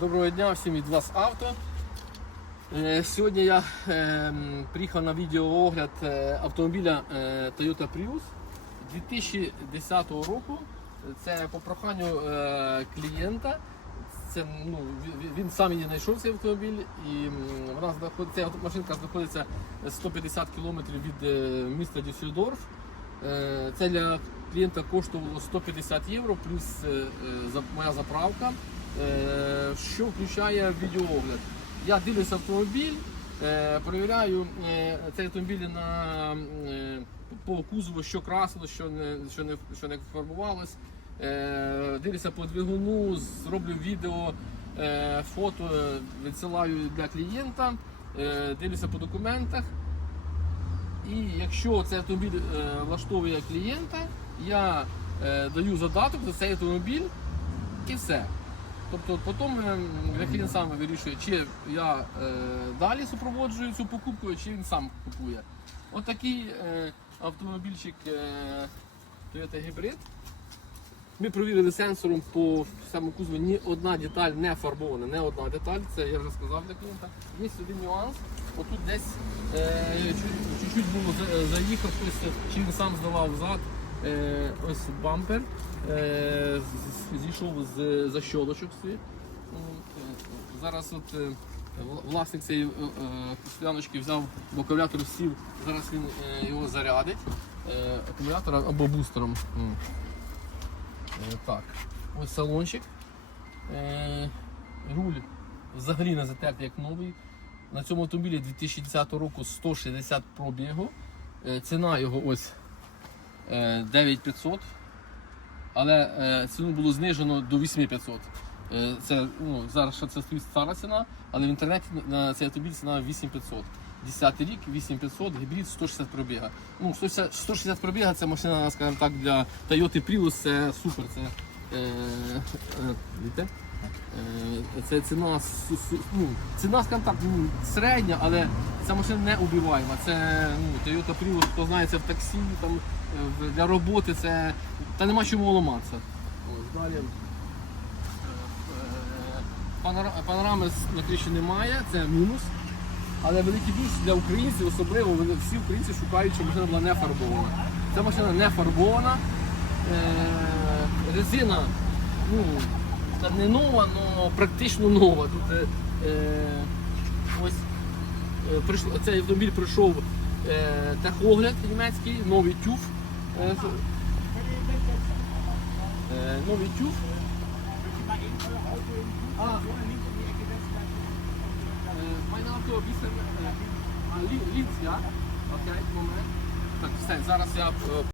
Доброго дня всім від вас авто. Е, Сьогодні я е, приїхав на відеоогляд е, автомобіля Toyota Prius 2010 року. Це по проханню клієнта. Це, ну, він- сам її знайшов цей автомобіль, і вона знаходиться, ця машинка знаходиться 150 км від міста Дюссельдорф. Це для клієнта коштувало 150 євро плюс моя заправка, що включає відеоогляд. Я дивлюся автомобіль, е, перевіряю е, цей автомобіль на, е, по кузову, що красило, що не, що не, що не фарбувалось. Е, Дивлюся по двигуну, зроблю відео, е, фото е, відсилаю для клієнта, е, дивлюся по документах. І якщо цей автомобіль е, влаштовує клієнта, я е, даю задаток за цей автомобіль і все. Тобто потім е, клієнт сам вирішує, чи я е, далі супроводжую цю покупку, чи він сам купує. Отакий е, автомобільчик е, Toyota Hybrid. Ми провірили сенсором по самому кузову, ні одна деталь не фарбована, не одна деталь, це я вже сказав для клієнта. Є один нюанс. Отут десь е, чуть- чуть-чуть було заїхав хтось, чи він сам здавав взад. Е, ось бампер е, зійшов з защолочок е, Зараз от власник цієї стояночки взяв в акумулятор сів, зараз він його зарядить акумулятором або бустером. Так, ось салончик. Руль взагалі не затертий як новий. На цьому автомобілі 2010 року 160 пробігу. Ціна його ось 9500. Але е, ціну було знижено до 8500. Е, Це, ну, зараз ще це стоїть стара ціна, але в інтернеті на цей автомобіль ціна 8500. 10 рік, 8500, гібрид 160 пробіга. Ну, 160, 160 пробіга це машина, скажімо так, для Toyota Prius це супер. Це, е, е. Е, це ціна, ну, ціна, скажімо так, ну, середня, але ця машина не убиваєма. Це ну, Toyota Prius, хто знає, в таксі, там, е, для роботи, це, та нема чому ламатися. Далі. Е, е, панора- Панорами на немає, це мінус. Але великий плюс для українців, особливо всі українці шукають, щоб машина була не фарбована. Ця машина не фарбована. Е, резина ну, не нова, але практично нова. Тут е, е, ось е, прийшло, цей автомобіль пройшов е, техогляд німецький, новий тюф. Е, е, новий тюф. А, mein Auto ein bisschen äh, ah, li- links, ja? Okay, Moment. Так, все, зараз я е,